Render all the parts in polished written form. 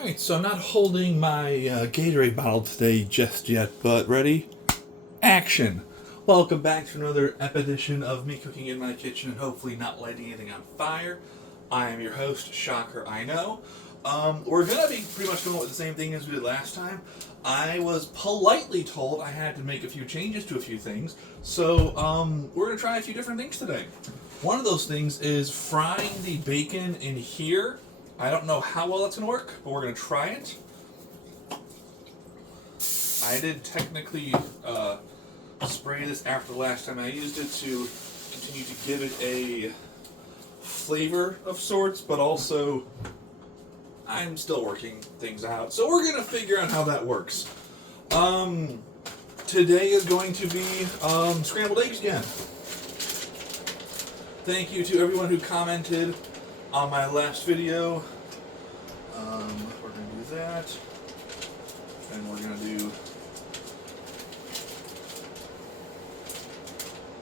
Alright, so I'm not holding my Gatorade bottle today just yet, but ready? Action! Welcome back to another edition of me cooking in my kitchen and hopefully not lighting anything on fire. I am your host, Shocker, I know. We're going to be pretty much going with the same thing as we did last time. I was politely told I had to make a few changes to a few things, so we're going to try a few different things today. One of those things is frying the bacon in here. I don't know how well that's going to work, but we're going to try it. I did technically spray this after the last time I used it to continue to give it a flavor of sorts, but also I'm still working things out. So we're going to figure out how that works. Today is going to be scrambled eggs again. Thank you to everyone who commented on my last video. We're going to do that. And we're going to do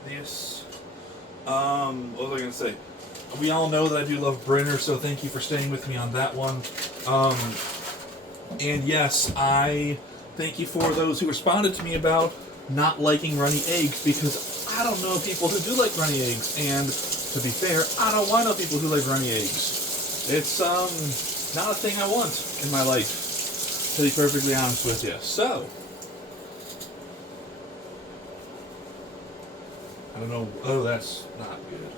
this. What was I going to say? We all know that I do love Brinner, so thank you for staying with me on that one. And yes, I thank you for those who responded to me about not liking runny eggs, because I don't know people who do like runny eggs, and to be fair, I don't want to know people who like runny eggs. It's not a thing I want in my life, to be perfectly honest with you. So, I don't know. Oh, that's not good.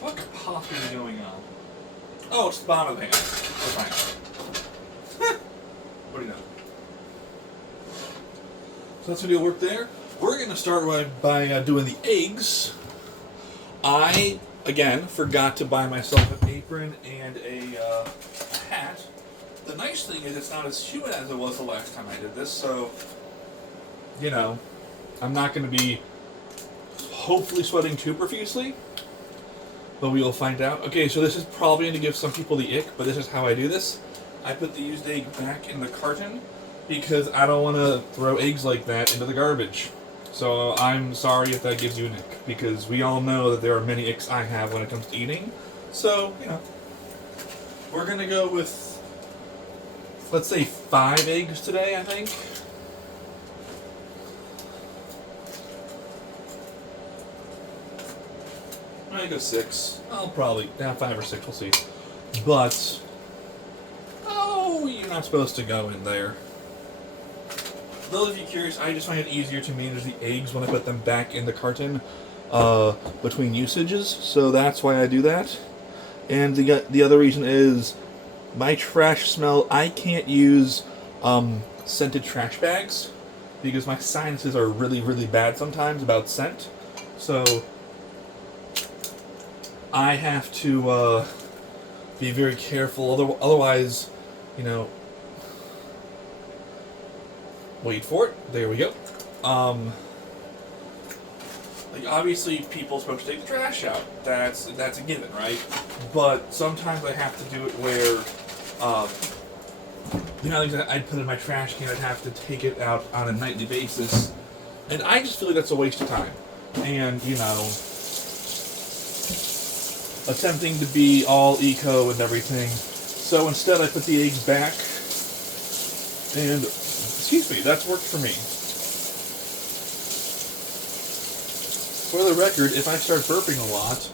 What could possibly be going on? Oh, it's the bottom of the pan. We're fine. What do you know? So that's going to work there. We're going to start by doing the eggs. I, again, forgot to buy myself an apron and a hat. The nice thing is it's not as humid as it was the last time I did this, so, you know, I'm not going to be hopefully sweating too profusely, but we will find out. Okay, so this is probably going to give some people the ick, but this is how I do this. I put the used egg back in the carton because I don't want to throw eggs like that into the garbage. So I'm sorry if that gives you an ick, because we all know that there are many icks I have when it comes to eating. So, you know, we're going to go with, let's say, 5 eggs today, I think. I'm going to go 6. I'll probably, 5 or 6, we'll see. But, oh, you're not supposed to go in there. For those of you curious, I just find it easier to manage the eggs when I put them back in the carton between usages, so that's why I do that. And the other reason is my trash smell. I can't use scented trash bags because my sinuses are really, really bad sometimes about scent. So I have to be very careful. Otherwise, you know. Wait for it. There we go. Like obviously, people are supposed to take the trash out. That's a given, right? But sometimes I have to do it where, you know, like I'd put it in my trash can. I'd have to take it out on a nightly basis, and I just feel like that's a waste of time. And you know, attempting to be all eco and everything. So instead, I put the eggs back, and excuse me, that's worked for me. For the record, if I start burping a lot,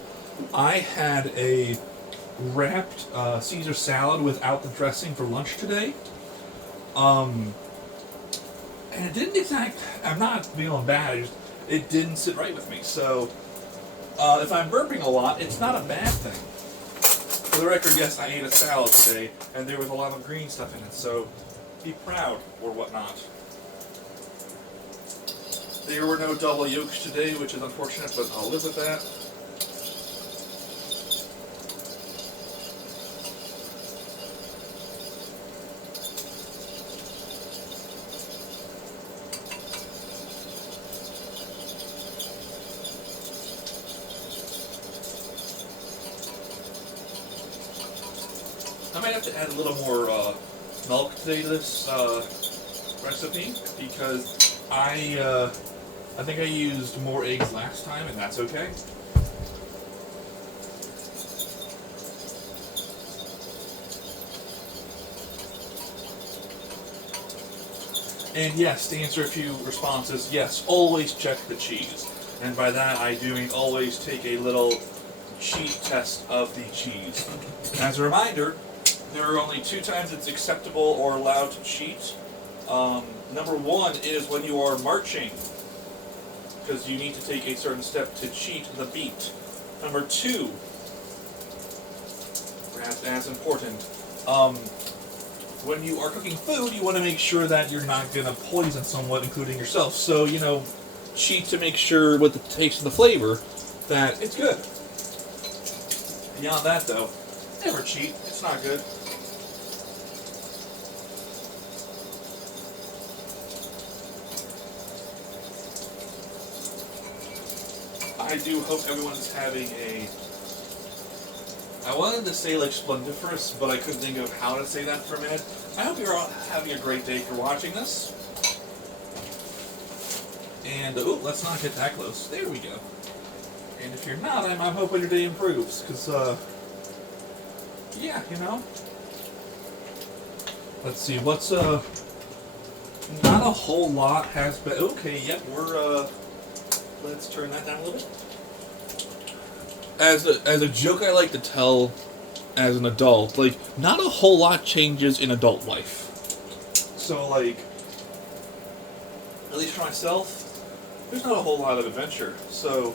I had a wrapped Caesar salad without the dressing for lunch today. And it didn't I'm not feeling bad, it didn't sit right with me. So, if I'm burping a lot, it's not a bad thing. For the record, yes, I ate a salad today, and there was a lot of green stuff in it, so be proud or whatnot. There were no double yolks today, which is unfortunate, but I'll live with that. I might have to add a little more milk today to this recipe, because I think I used more eggs last time, and that's okay. And yes, to answer a few responses, yes, always check the cheese. And by that I do mean always take a little cheat test of the cheese. As a reminder, there are only 2 times it's acceptable or allowed to cheat. Number 1 is when you are marching, because you need to take a certain step to cheat the beat. Number 2, perhaps as important, when you are cooking food, you want to make sure that you're not going to poison someone, including yourself. So, cheat to make sure with the taste and the flavor that it's good. Beyond that, though, never cheat. It's not good. I do hope everyone is having I wanted to say like splendiferous, but I couldn't think of how to say that for a minute. I hope you're all having a great day for watching this. And, let's not get that close. There we go. And if you're not, I'm hoping your day improves, because, yeah, Let's see, what's, not a whole lot has been, okay, yep, let's turn that down a little bit. As a joke I like to tell as an adult, like, not a whole lot changes in adult life. So, like, at least for myself, there's not a whole lot of adventure. So,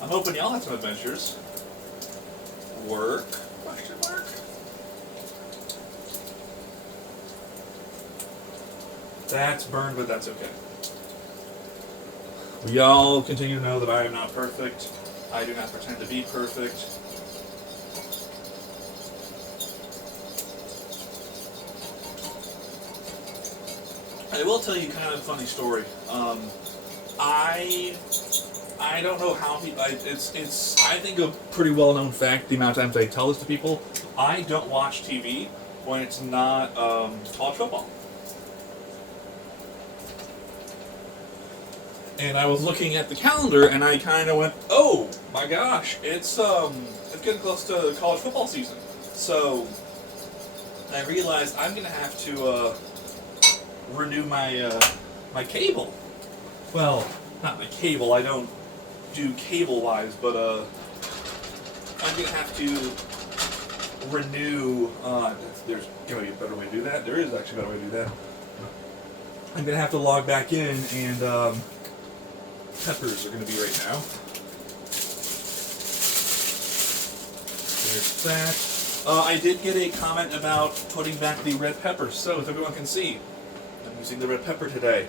I'm hoping y'all have some adventures. Work? Question mark? That's burned, but that's okay. We all continue to know that I am not perfect. I do not pretend to be perfect. I will tell you kind of a funny story. I don't know how people. It's I think a pretty well known fact. The amount of times I tell this to people, I don't watch TV when it's not college football. And I was looking at the calendar, and I kind of went, "Oh my gosh, it's getting close to college football season." So I realized I'm gonna have to renew my my cable. Well, not my cable. I don't do cable-wise, but I'm gonna have to renew. There's gonna be a better way to do that. There is actually a better way to do that. I'm gonna have to log back in, and peppers are gonna be right now. There's that. I did get a comment about putting back the red peppers, so if everyone can see, I'm using the red pepper today.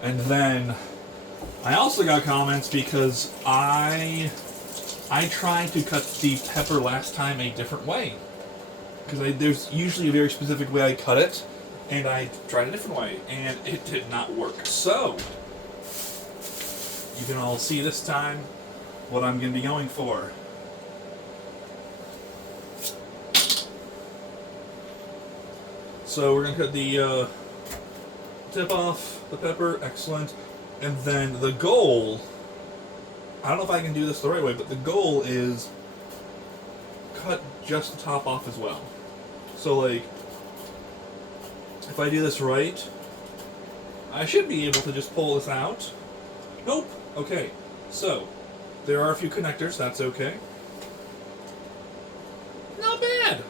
And then I also got comments because I tried to cut the pepper last time a different way. Because there's usually a very specific way I cut it, and I tried a different way, and it did not work. So, you can all see this time what I'm going to be going for. So we're going to cut the tip off the pepper, excellent. And then the goal, I don't know if I can do this the right way, but the goal is cut just the top off as well. So like, if I do this right, I should be able to just pull this out. Nope. Okay. So, there are a few connectors, that's okay. Not bad!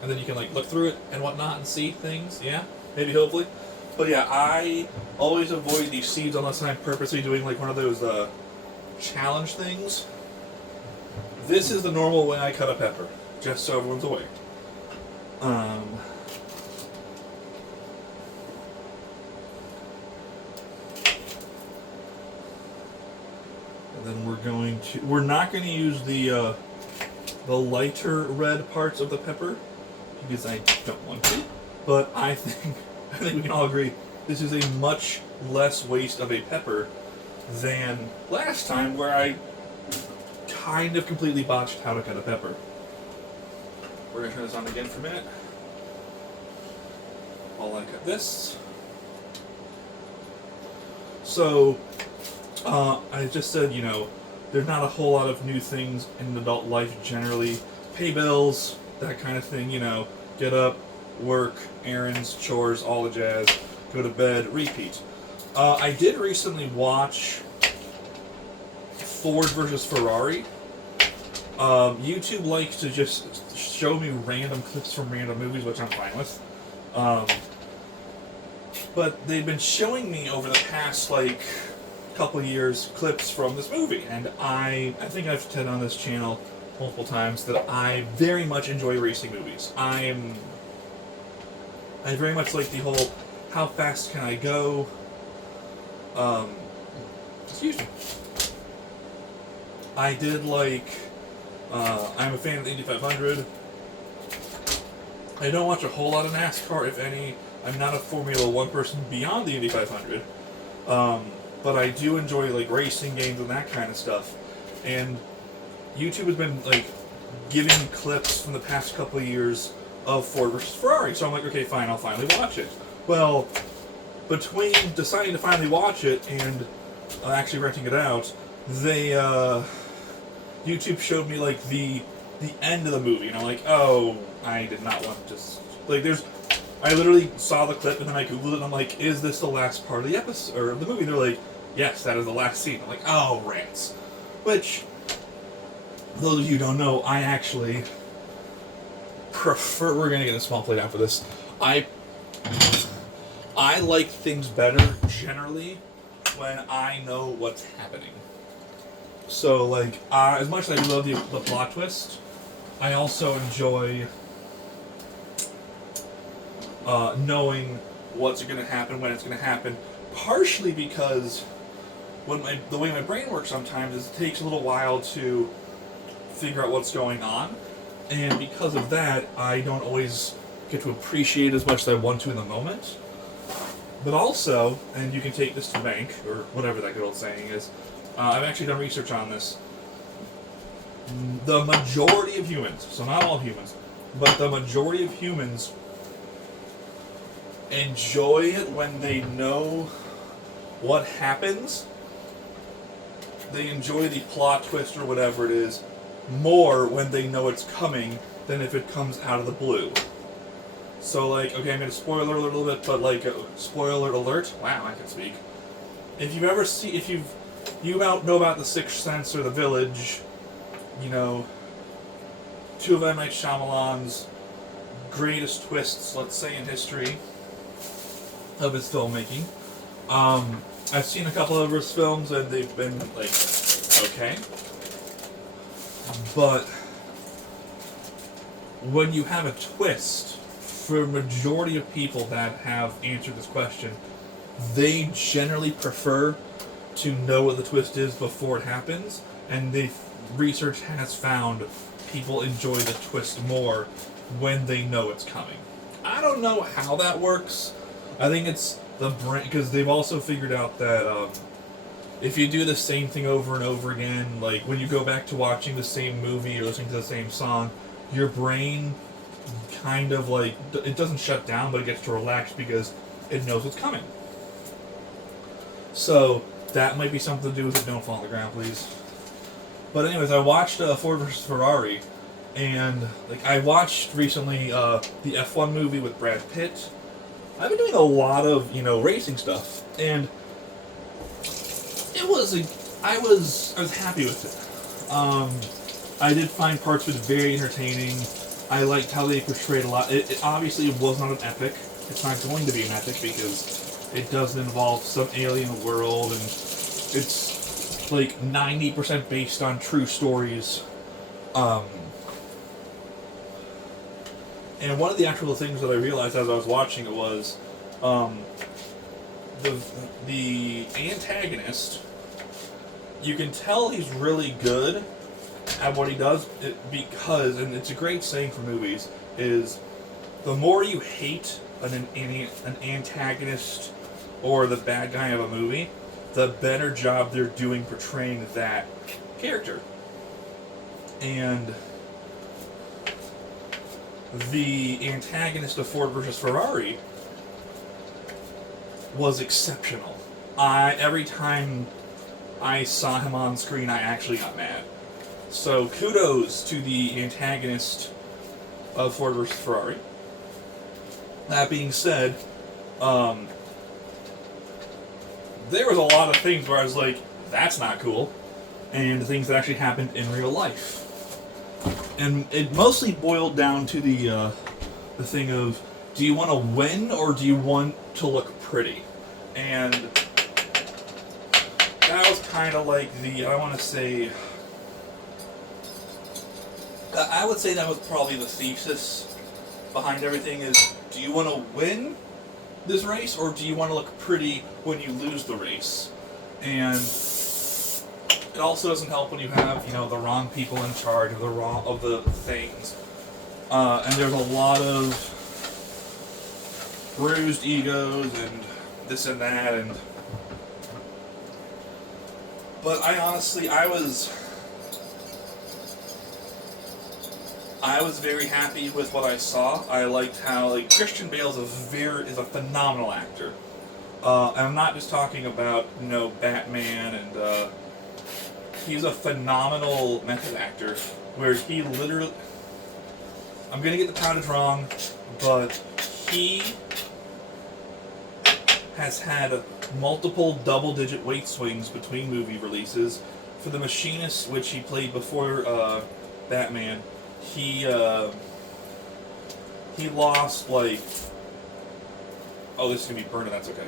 And then you can like look through it and whatnot and see things, yeah? Maybe, hopefully. But yeah, I always avoid these seeds unless I'm purposely doing like one of those challenge things. This is the normal way I cut a pepper, just so everyone's aware. And then we're not going to use the lighter red parts of the pepper because I don't want to. But I think we can all agree this is a much less waste of a pepper than last time where I kind of completely botched how to cut a pepper. We're going to turn this on again for a minute while I cut this. So, I just said, there's not a whole lot of new things in adult life generally. Pay bills, that kind of thing, get up, work, errands, chores, all the jazz. go to bed, repeat. I did recently watch Ford versus Ferrari. YouTube likes to just show me random clips from random movies, which I'm fine with. But they've been showing me over the past, like, couple years clips from this movie, and I think I've said on this channel multiple times that I very much enjoy racing movies. I very much like the whole how fast can I go. Excuse me. I did like. I'm a fan of the Indy 500. I don't watch a whole lot of NASCAR, if any. I'm not a Formula One person beyond the Indy 500. But I do enjoy like racing games and that kind of stuff. And YouTube has been like giving me clips from the past couple of years of Ford versus Ferrari. So I'm like, okay, fine, I'll finally watch it. Well, between deciding to finally watch it and actually renting it out, they YouTube showed me like the end of the movie, and I'm like, oh, I did not want to just like I literally saw the clip and then I googled it and I'm like, is this the last part of the episode or the movie? And they're like, yes, that is the last scene. I'm like, oh, rats. Which, those of you who don't know, I actually prefer. We're gonna get a small plate after this. I like things better generally when I know what's happening. So, like, as much as I love the plot twist, I also enjoy knowing what's going to happen, when it's going to happen. Partially because the way my brain works sometimes is it takes a little while to figure out what's going on, and because of that, I don't always get to appreciate as much as I want to in the moment. But also, and you can take this to bank, or whatever that good old saying is, I've actually done research on this. The majority of humans, so not all humans, but the majority of humans enjoy it when they know what happens. They enjoy the plot twist or whatever it is more when they know it's coming than if it comes out of the blue. So, like, okay, I'm going to spoiler alert a little bit, but, like, spoiler alert. Wow, I can speak. If you know about The Sixth Sense or The Village, you know, two of M. Night Shyamalan's greatest twists, let's say, in history of his filmmaking. I've seen a couple of his films, and they've been, like, okay. But when you have a twist, for a majority of people that have answered this question, they generally prefer to know what the twist is before it happens, and research has found people enjoy the twist more when they know it's coming. I don't know how that works. I think it's the brain, because they've also figured out that if you do the same thing over and over again, like when you go back to watching the same movie or listening to the same song, your brain kind of like, it doesn't shut down, but it gets to relax because it knows what's coming. So that might be something to do with it. Don't fall on the ground, please. But anyways, I watched Ford vs. Ferrari, and like I watched recently the F1 movie with Brad Pitt. I've been doing a lot of, racing stuff, and I was happy with it. I did find parts of it very entertaining. I liked how they portrayed a lot. It obviously was not an epic. It's not going to be an epic because it doesn't involve some alien world, and it's like 90% based on true stories. And one of the actual things that I realized as I was watching it was the antagonist, you can tell he's really good at what he does because, and it's a great saying for movies, is the more you hate an antagonist or the bad guy of a movie, the better job they're doing portraying that character. And the antagonist of Ford versus Ferrari was exceptional. Every time I saw him on screen, I actually got mad. So kudos to the antagonist of Ford vs. Ferrari. That being said, there was a lot of things where I was like, that's not cool, and things that actually happened in real life. And it mostly boiled down to the thing of, do you want to win or do you want to look pretty? And that was kind of like I would say that was probably the thesis behind everything is, do you want to win this race or do you want to look pretty when you lose the race? And it also doesn't help when you have, the wrong people in charge of the things. And there's a lot of bruised egos and this and that, but I was very happy with what I saw. I liked how Christian Bale is a phenomenal actor. And I'm not just talking about Batman, and he's a phenomenal method actor where he literally, I'm gonna get the poundage wrong, but he has had multiple double-digit weight swings between movie releases. For The Machinist, which he played before Batman, he lost oh, this is gonna be burning. That's okay.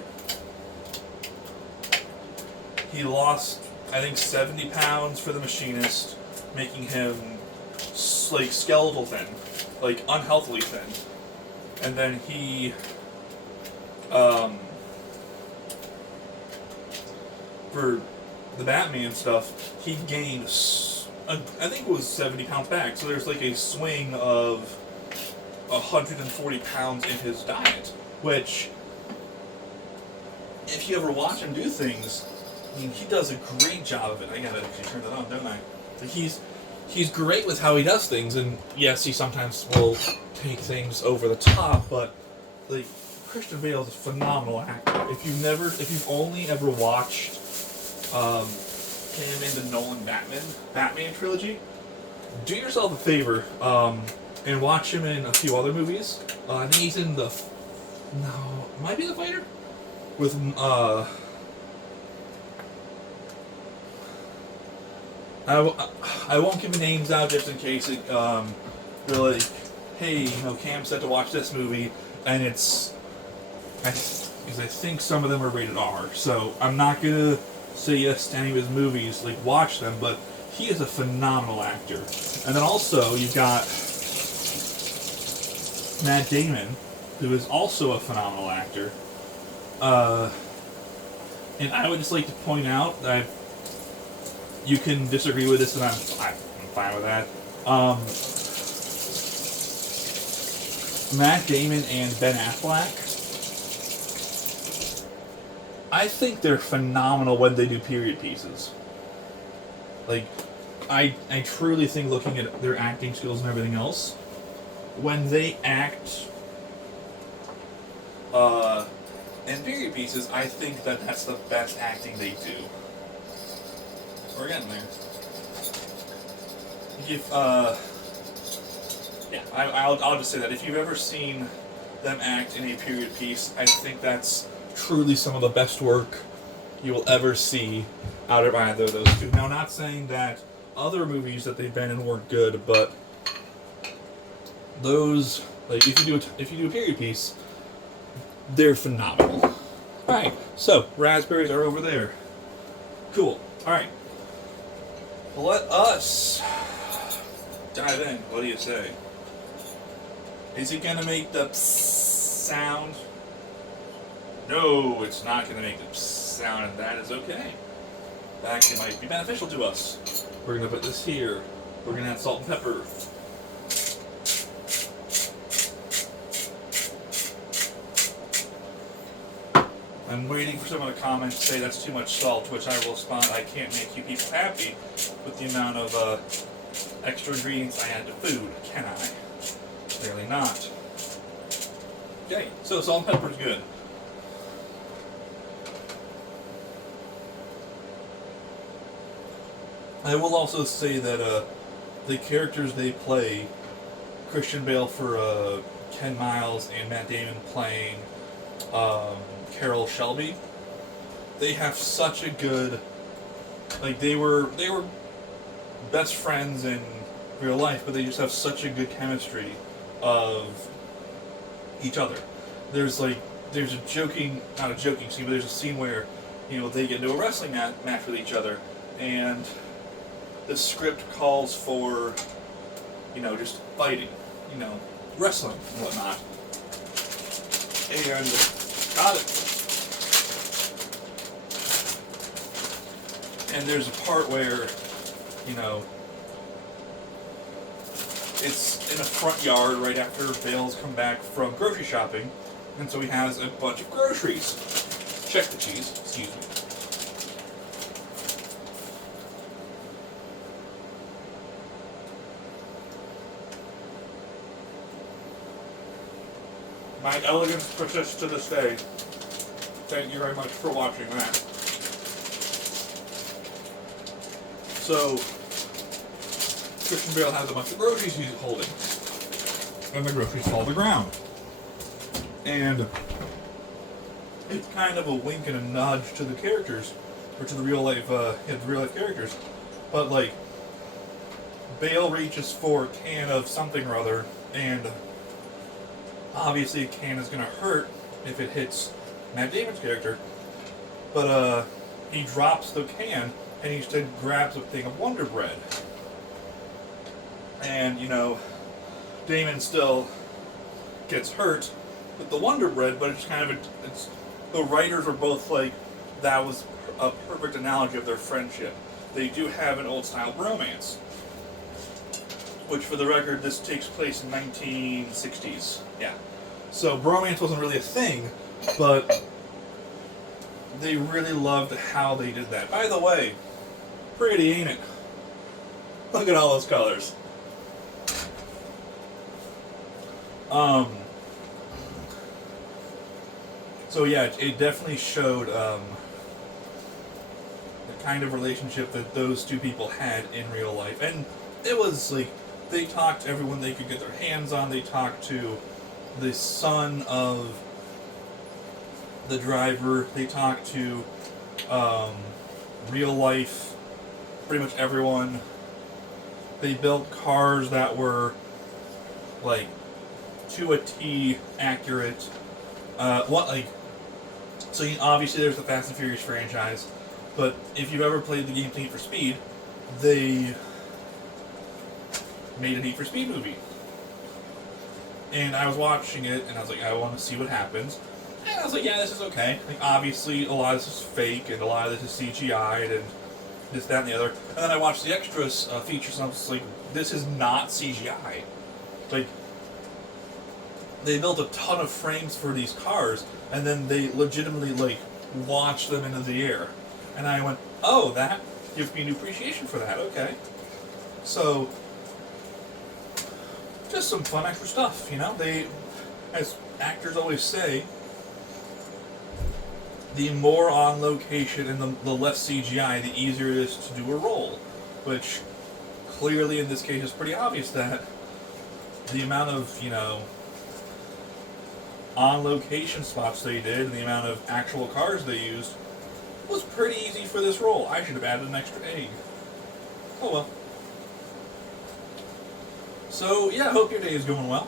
He lost, I think, 70 pounds for The machinist, making him like skeletal thin, like unhealthily thin. And then he for the Batman stuff, he gained, I think it was 70 pounds back. So there's like a swing of 140 pounds in his diet, which, if you ever watch him do things, I mean, he does a great job of it. I gotta actually turn that on, don't I? He's great with how he does things, and yes, he sometimes will take things over the top, but like, Christian Bale is a phenomenal actor. If you've only ever watched him in the Nolan Batman trilogy, do yourself a favor and watch him in a few other movies. I think he's in it might be The Fighter with I won't give names out just in case they're like, hey, Cam said to watch this movie, and because I think some of them are rated R, so I'm not gonna say yes to any of his movies, like watch them, but he is a phenomenal actor. And then also you've got Matt Damon, who is also a phenomenal actor. And I would just like to point out that you can disagree with this, and I'm fine with that. Matt Damon and Ben Affleck, I think they're phenomenal when they do period pieces. Like, I truly think, looking at their acting skills and everything else, when they act in period pieces, I think that's the best acting they do. We're getting there. I'll just say that if you've ever seen them act in a period piece, I think that's truly some of the best work you will ever see out of either of those two. Now, not saying that other movies that they've been in weren't good, but those, like, if you do a period piece, they're phenomenal. All right, so raspberries are over there. Cool. All right. Let us dive in. What do you say? Is it gonna make the sound? No, it's not gonna make the sound, and that is okay. That actually might be beneficial to us. We're gonna put this here. We're gonna add salt and pepper. I'm waiting for someone to comment to say that's too much salt, to which I will respond, I can't make you people happy with the amount of extra ingredients I add to food, can I? Clearly not. Okay, so salt and pepper is good. I will also say that the characters they play, Christian Bale for Ken Miles and Matt Damon playing Carol Shelby, they have such a good, like they were best friends in real life, but they just have such a good chemistry of each other. There's a joking, not a joking scene, but there's a scene where, they get into a wrestling match with each other, and the script calls for, just fighting, wrestling and whatnot. And got it. And there's a part where, it's in a front yard right after Bale's come back from grocery shopping, and so he has a bunch of groceries. Check the cheese, excuse me. My elegance persists to this day. Thank you very much for watching that. So, Christian Bale has a bunch of groceries he's holding, and the groceries fall to the ground. And it's kind of a wink and a nudge to the characters, or to the real life characters. But like, Bale reaches for a can of something or other, and obviously a can is going to hurt if it hits Matt Damon's character. But he drops the can, and he instead grabs a thing of Wonder Bread. And, Damon still gets hurt with the Wonder Bread, but it's kind of the writers were both like, that was a perfect analogy of their friendship. They do have an old-style bromance, which, for the record, this takes place in 1960s. Yeah. So bromance wasn't really a thing, but they really loved how they did that. By the way, pretty, ain't it? Look at all those colors. So yeah, it definitely showed the kind of relationship that those two people had in real life. And it was like, they talked to everyone they could get their hands on. They talked to the son of the driver. They talked to real life, pretty much everyone. They built cars that were like to a T accurate. So obviously there's the Fast and Furious franchise, but if you've ever played the game Need for Speed, they made a Need for Speed movie. And I was watching it, and I was like, I want to see what happens. And I was like, yeah, this is okay. Like, obviously, a lot of this is fake, and a lot of this is CGI'd, and this, that, and the other. And then I watched the extras features, and I was just like, this is not CGI. Like, they built a ton of frames for these cars, and then they legitimately, like, launched them into the air. And I went, oh, that gives me an appreciation for that, okay. So, just some fun extra stuff, They, as actors always say, the more on location and the less CGI, the easier it is to do a role. Which, clearly in this case, is pretty obvious that the amount of, on location spots they did and the amount of actual cars they used was pretty easy for this role. I should have added an extra egg. Oh well. So, yeah, I hope your day is going well.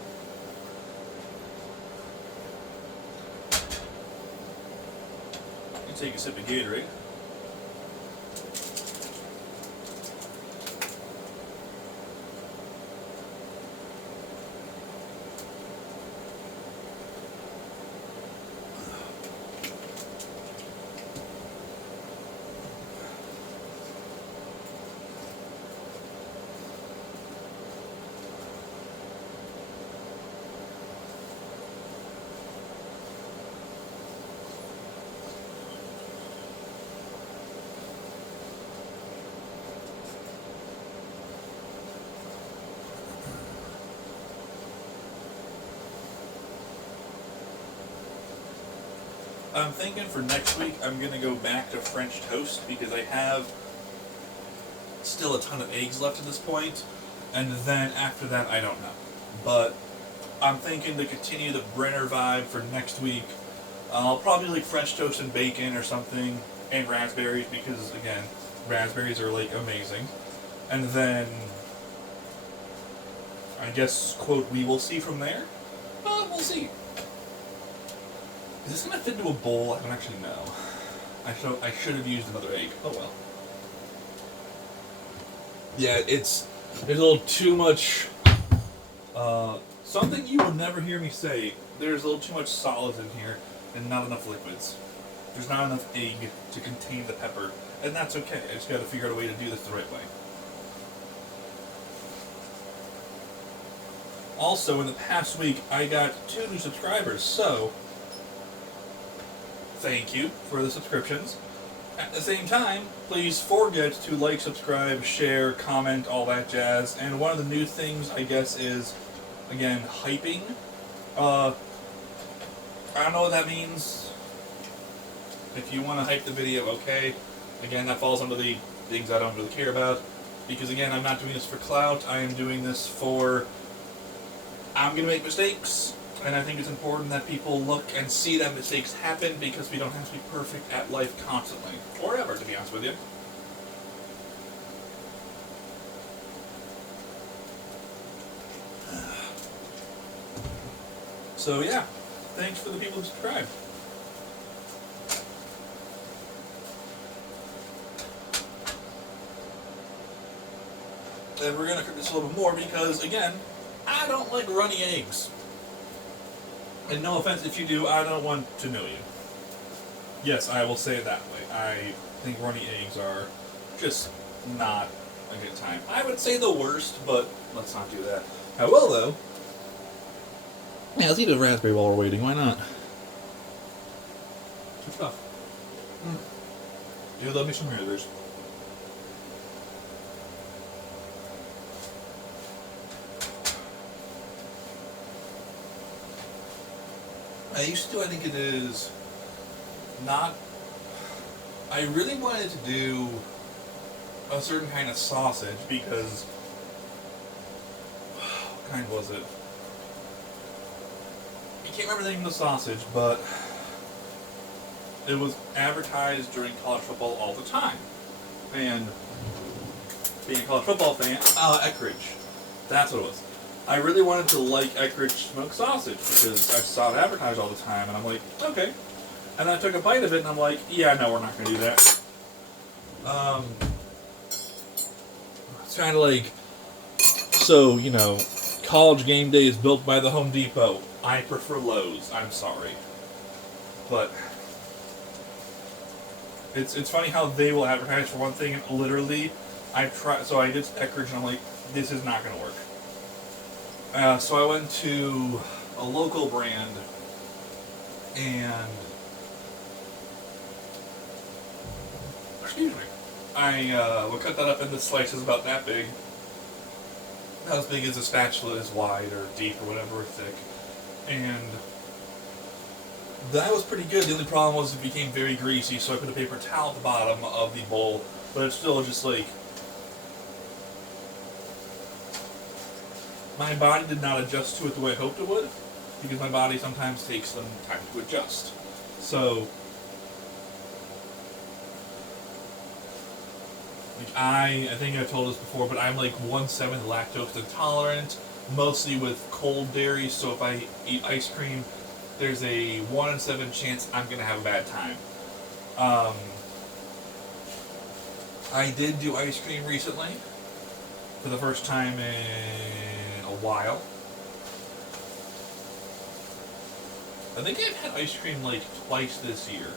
You take a sip of Gatorade. I'm thinking for next week I'm going to go back to French toast because I have still a ton of eggs left at this point, and then after that I don't know. But I'm thinking to continue the Brinner vibe for next week. I'll probably like French toast and bacon or something, and raspberries because, again, raspberries are, like, amazing. And then, I guess, quote, we will see from there. We'll see. Is this going to fit into a bowl? I don't actually know. I should have used another egg. Oh well. Yeah, there's a little too much, something you will never hear me say, there's a little too much solids in here and not enough liquids. There's not enough egg to contain the pepper, and that's okay. I just gotta figure out a way to do this the right way. Also, in the past week, I got 2 new subscribers, so thank you for the subscriptions. At the same time, please forget to like, subscribe, share, comment, all that jazz. And one of the new things, I guess, is, again, hyping. I don't know what that means. If you want to hype the video, okay. Again, that falls under the things I don't really care about. Because, again, I'm not doing this for clout. I am doing this for... I'm going to make mistakes. And I think it's important that people look and see that mistakes happen because we don't have to be perfect at life constantly. Or ever, to be honest with you. So yeah, thanks for the people who subscribe. And we're going to cook this a little bit more because, again, I don't like runny eggs. And no offense if you do, I don't want to know you. Yes, I will say it that way. I think runny eggs are just not a good time. I would say the worst, but let's not do that. I will, though. Yeah, let's eat a raspberry while we're waiting. Why not? Good stuff. You love me some Errors. I used to, I think it is not, I really wanted to do a certain kind of sausage because, what kind was it? I can't remember the name of the sausage, but it was advertised during college football all the time. And being a college football fan, Eckrich, that's what it was. I really wanted to like Eckrich smoked sausage because I saw it advertised all the time, and I'm like, okay. And then I took a bite of it, and I'm like, yeah, no, we're not going to do that. It's kind of like, so, you know, college game day is built by the Home Depot. I prefer Lowe's. I'm sorry. But it's funny how they will advertise for one thing, and literally, so I did Eckrich, and I'm like, this is not going to work. So I went to a local brand, and excuse me, I would cut that up into slices about that big, not as big as a spatula is wide or deep or whatever, or thick, and that was pretty good. The only problem was it became very greasy, so I put a paper towel at the bottom of the bowl, but it's still just like, my body did not adjust to it the way I hoped it would, because my body sometimes takes some time to adjust. So, like I think I told this before, but I'm like 1/7 lactose intolerant, mostly with cold dairy, so if I eat ice cream, there's a 1 in 7 chance I'm going to have a bad time. I did do ice cream recently, for the first time in a while. I think I've had ice cream like twice this year.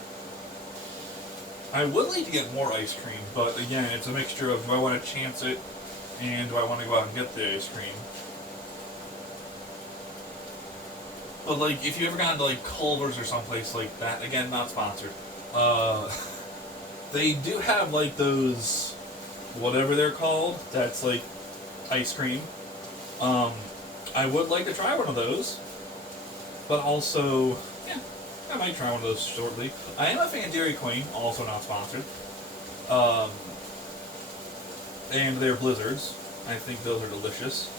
I would like to get more ice cream, but again, it's a mixture of do I want to chance it and do I want to go out and get the ice cream. But like, if you ever gone to like Culver's or someplace like that, again, not sponsored, they do have like those, whatever they're called, that's like ice cream. I would like to try one of those, but also, yeah, I might try one of those shortly. I am a fan of Dairy Queen, also not sponsored. And their blizzards. I think those are delicious.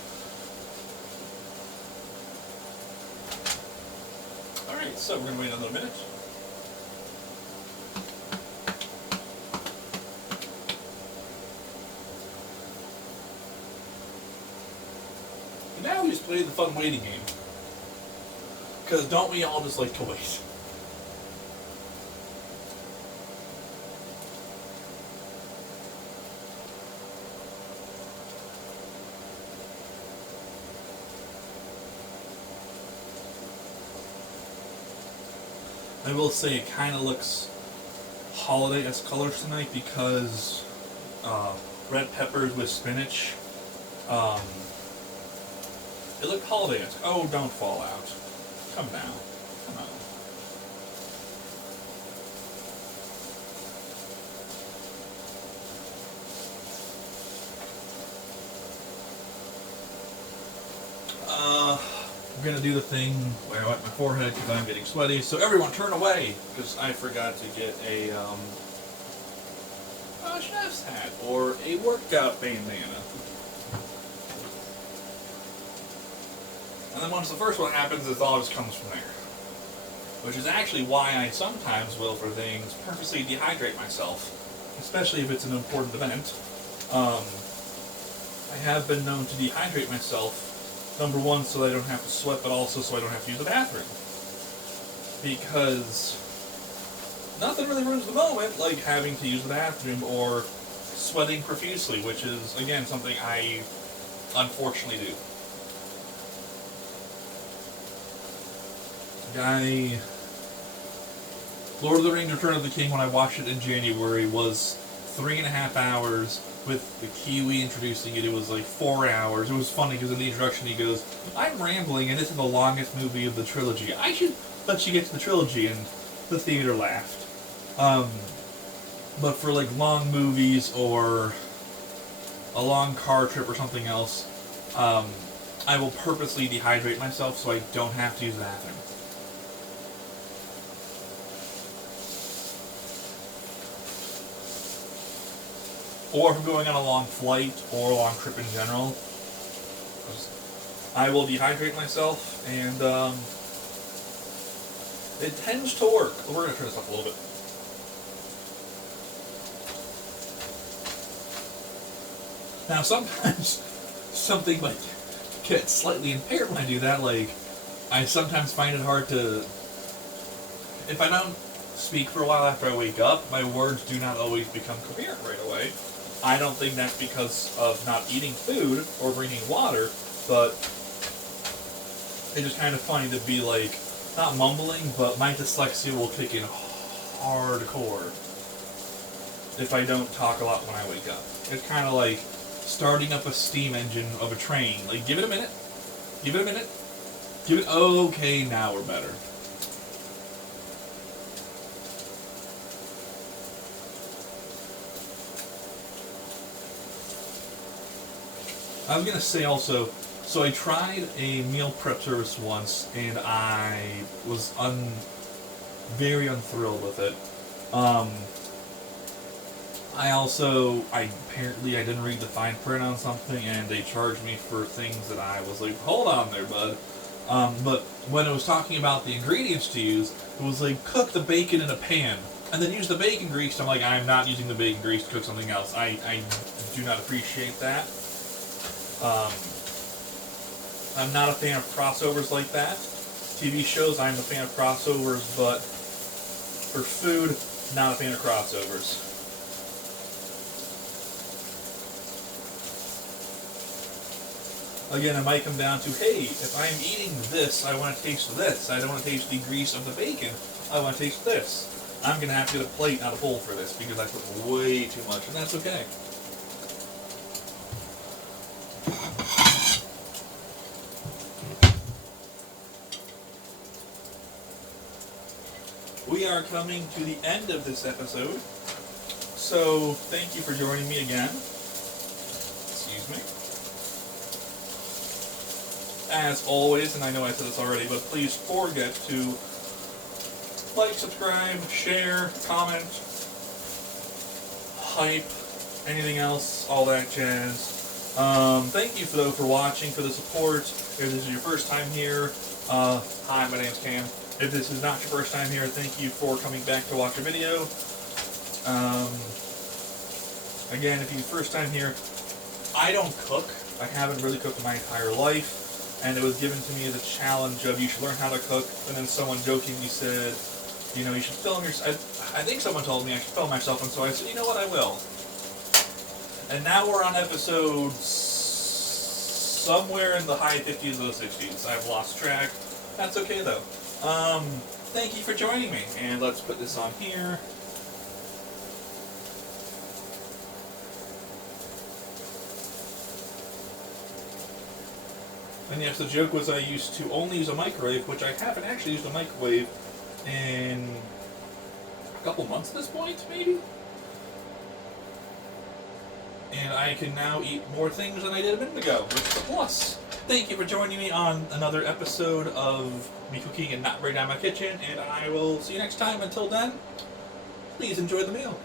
Alright, so we're going to wait another minute. play the fun waiting game. Because don't we all just like to wait? I will say it kind of looks holiday-esque colors tonight because red peppers with spinach. It looked holiday-esque. Oh, don't fall out. Come now. Come on. I'm gonna do the thing where I wipe my forehead because I'm getting sweaty. So everyone, turn away because I forgot to get a chef's hat or a workout bandana. And then once the first one happens, it all just comes from there. Which is actually why I sometimes will, for things, purposely dehydrate myself, especially if it's an important event. I have been known to dehydrate myself. Number one, so that I don't have to sweat, but also so I don't have to use the bathroom. Because nothing really ruins the moment like having to use the bathroom or sweating profusely, which is, again, something I unfortunately do. Lord of the Rings Return of the King, when I watched it in January, was 3.5 hours. With the Kiwi introducing it, it was like 4 hours. It was funny because in the introduction he goes, "I'm rambling and this is the longest movie of the trilogy. I should let you get to the trilogy," and the theater laughed. But for like long movies or a long car trip or something else, I will purposely dehydrate myself so I don't have to use the bathroom. Or if I'm going on a long flight or a long trip in general, I will dehydrate myself, and it tends to work. We're going to turn this up a little bit. Now, sometimes something might get slightly impaired when I do that. Like, I sometimes find it hard to... If I don't speak for a while after I wake up, my words do not always become coherent right away. I don't think that's because of not eating food or drinking water, but it's just kind of funny to be like, not mumbling, but my dyslexia will kick in hardcore if I don't talk a lot when I wake up. It's kind of like starting up a steam engine of a train. Like, give it a minute. Give it a minute. Give it... Okay, now we're better. I was going to say also, so I tried a meal prep service once, and I was very unthrilled with it. Apparently I didn't read the fine print on something, and they charged me for things that I was like, hold on there, bud. But when it was talking about the ingredients to use, it was like, cook the bacon in a pan, and then use the bacon grease. I'm like, I'm not using the bacon grease to cook something else. I do not appreciate that. I'm not a fan of crossovers like that. TV shows, I'm a fan of crossovers, but for food, not a fan of crossovers. Again, it might come down to, hey, if I'm eating this, I want to taste this. I don't want to taste the grease of the bacon. I want to taste this. I'm going to have to get a plate, not a bowl for this, because I put way too much, and that's okay. We are coming to the end of this episode, so thank you for joining me again. Excuse me. As always, and I know I said this already, but please forget to like, subscribe, share, comment, hype, anything else, all that jazz. Thank you though for watching, for the support. If this is your first time here, hi, my name's Cam. If this is not your first time here, thank you for coming back to watch a video. Again, if you're first time here, I don't cook. I haven't really cooked my entire life. and it was given to me as a challenge of you should learn how to cook, and then someone jokingly said, you know, you should film your. I think someone told me I should film myself, and so I said, you know what, I will. And now we're on episode somewhere in the high 50s or 60s. I've lost track. That's okay though. Thank you for joining me, and let's put this on here. And yes, the joke was I used to only use a microwave, which I haven't actually used a microwave in a couple months at this point, maybe? And I can now eat more things than I did a minute ago, which is a plus. Thank you for joining me on another episode of me cooking and not break down my kitchen, and I will see you next time. Until then, please enjoy the meal.